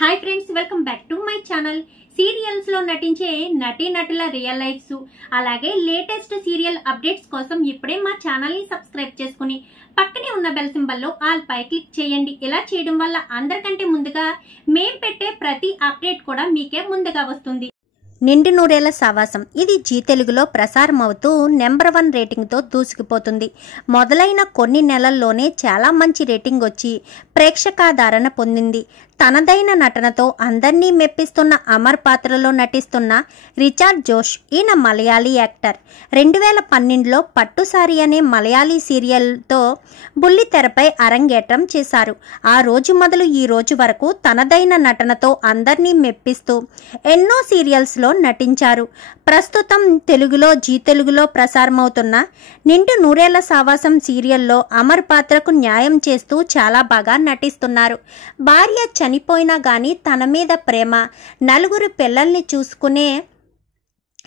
Hi friends, welcome back to my channel. Serials లో నటించే నటీనటుల రియల్ లైఫ్స్ అలాగే లేటెస్ట్ సీరియల్ అప్డేట్స్ కోసం ఇప్పుడే మా ఛానల్ ని సబ్స్క్రైబ్ చేసుకుని పక్కనే ఉన్న బెల్ సింబల్ లో ఆల్ పై క్లిక్ చేయండి. ఇలా చేయడం వల్ల అందరికంటే ముందుగా మేం పెట్టే ప్రతి అప్డేట్ కూడా మీకే ముందుగా వస్తుంది. నిండు నూరేళ్ల సావాసం ఇది జీ తెలుగులో ప్రసారం అవుతూ నెంబర్ 1 రేటింగ్తో దూసుకుపోతుంది. మొదలైన కొన్ని నెలల్లోనే చాలా మంచి రేటింగ్ వచ్చి ప్రేక్షకాదరణ పొందింది. తనదైన నటనతో అందర్నీ మెప్పిస్తున్న అమర్ పాత్రలో నటిస్తున్న రిచర్డ్ జోష్ ఈయన మలయాళీ యాక్టర్. 2012లో పట్టుసారి అనే మలయాళీ సీరియల్తో బుల్లితెరపై అరంగేట్రం చేశారు. ఆ రోజు మొదలు ఈ రోజు వరకు తనదైన నటనతో అందర్నీ మెప్పిస్తూ ఎన్నో సీరియల్స్లో నటించారు. ప్రస్తుతం తెలుగులో జీ తెలుగులో ప్రసారమవుతున్న నిండు నూరేళ్ల సావాసం సీరియల్లో అమర్ పాత్రకు న్యాయం చేస్తూ చాలా బాగా నటిస్తున్నారు. భార్య చనిపోయినా గానీ తన మీద ప్రేమ, నలుగురు పిల్లల్ని చూసుకునే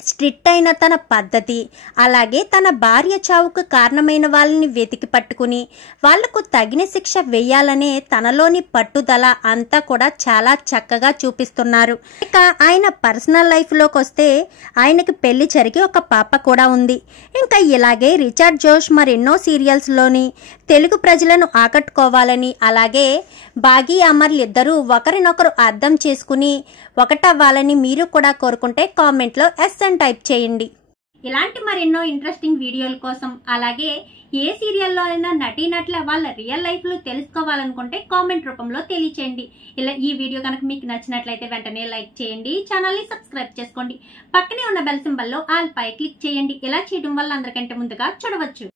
స్ట్రిక్ట్ అయిన తన పద్ధతి, అలాగే తన భార్య చావుకు కారణమైన వాళ్ళని వెతికి పట్టుకుని వాళ్లకు తగిన శిక్ష వేయాలనే తనలోని పట్టుదల అంతా కూడా చాలా చక్కగా చూపిస్తున్నారు. ఇక ఆయన పర్సనల్ లైఫ్లోకి వస్తే ఆయనకి పెళ్లి జరిగి ఒక పాప కూడా ఉంది. ఇంకా ఇలాగే రిచర్డ్ జోష్ మరెన్నో సీరియల్స్లోని తెలుగు ప్రజలను ఆకట్టుకోవాలని, అలాగే బాగీ అమర్లు ఇద్దరూ ఒకరినొకరు అర్థం చేసుకుని ఒకటవ్వాలని మీరు కూడా కోరుకుంటే కామెంట్లో ఎస్ అని టైప్ చేయండి. ఇలాంటి మరెన్నో ఇంట్రెస్టింగ్ వీడియోల కోసం, అలాగే ఏ సీరియల్లో అయినా నటీనటుల వాళ్ళ రియల్ లైఫ్ లో తెలుసుకోవాలనుకుంటే కామెంట్ రూపంలో తెలియచేయండి. ఇలా ఈ వీడియో కనుక మీకు నచ్చినట్లయితే వెంటనే లైక్ చేయండి, ఛానల్ ని సబ్స్క్రైబ్ చేసుకోండి, పక్కనే ఉన్న బెల్ సింబల్ లో ఆల్ పై క్లిక్ చేయండి. ఇలా చేయడం వల్ల అందరికంటే ముందుగా చూడవచ్చు.